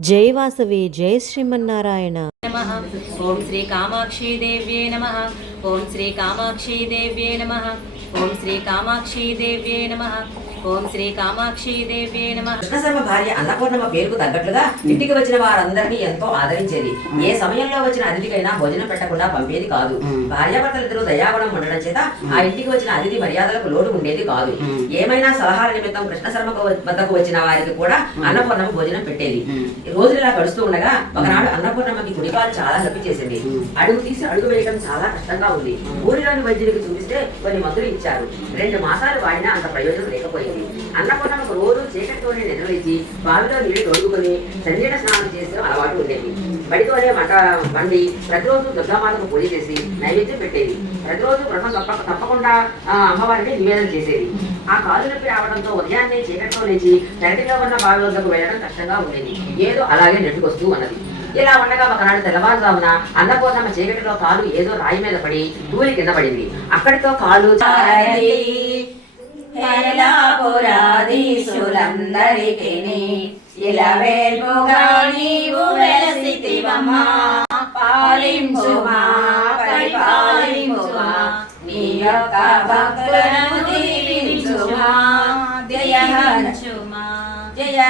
జై వాసవి జై శ్రీమన్నారాయణ. నమః. ఓం శ్రీ కామాక్షి దేవ్యే నమ. ఓం శ్రీ కామాక్షి దేవ్యే నమ. ఓం శ్రీ కామాక్షి దేవ్యే నమ. ఓం శ్రీ కామాక్షి నమః. కృష్ణశర్మ భార్య అన్నపూర్ణమ్మ పేరుకు తగ్గట్లుగా ఇంటికి వచ్చిన వారందరినీ ఎంతో ఆదరించేది. ఏ సమయంలో వచ్చిన అతిథికైనా భోజనం పెట్టకుండా పంపేది కాదు. భార్యాభర్తలిద్దరూ దయాగుణం ఉండడం చేత ఆ ఇంటికి వచ్చిన అతిథి మర్యాదలకు లోటు ఉండేది కాదు. ఏమైనా సలహాల నిమిత్తం కృష్ణశర్మ వద్దకు వచ్చిన వారికి కూడా అన్నపూర్ణమ్మ భోజనం పెట్టేది. రోజులు ఇలా గడుస్తూ ఉండగా ఒకనాడు అన్నపూర్ణమ్మకి కుడికాలు చాలా నొప్పి చేసింది. అడుగు తీసి అడుగు వేయడం చాలా కష్టంగా ఉంది. ఊరిలోని వైద్యుడికి చూపిస్తే కొన్ని మందులు ఇచ్చారు. రెండు మాసాలు వాడినా అంత ప్రయోజనం లేకపోయింది. అన్నపూర్ణమ్మకు రోజు చీకటితోనే నిద్రలేచి బావిలో నీళ్ళు తొడుగుకొని సంజీట స్నానం చేసిన అలవాటు ఉండేది. బడితోనే మంట వండి ప్రతిరోజు దుర్గామాతకు పూజ చేసి నైవేద్యం పెట్టేది. ప్రతిరోజు వ్రతం తప్ప తప్పకుండా ఆ, అమ్మవారిని నివేదన చేసేది. ఆ కాలు నొప్పి రావడంతో ఉదయాన్నే చీకటితో లేచి పెరటిలో ఉన్న బావి వద్దకు వెళ్ళడం కష్టంగా ఉండేది. ఏదో అలాగే నెట్టుకొస్తూ ఉన్నది. ఇలా ఉండగా ఒకనాడు తెల్లవారుజామున అన్నపూర్ణమ్మ చీకటిలో కాలు ఏదో రాయి మీద పడి తూలి కింద పడింది. అక్కడితో కాలు నీ యొక్క భక్తులను దీవించుమా. జయ జయ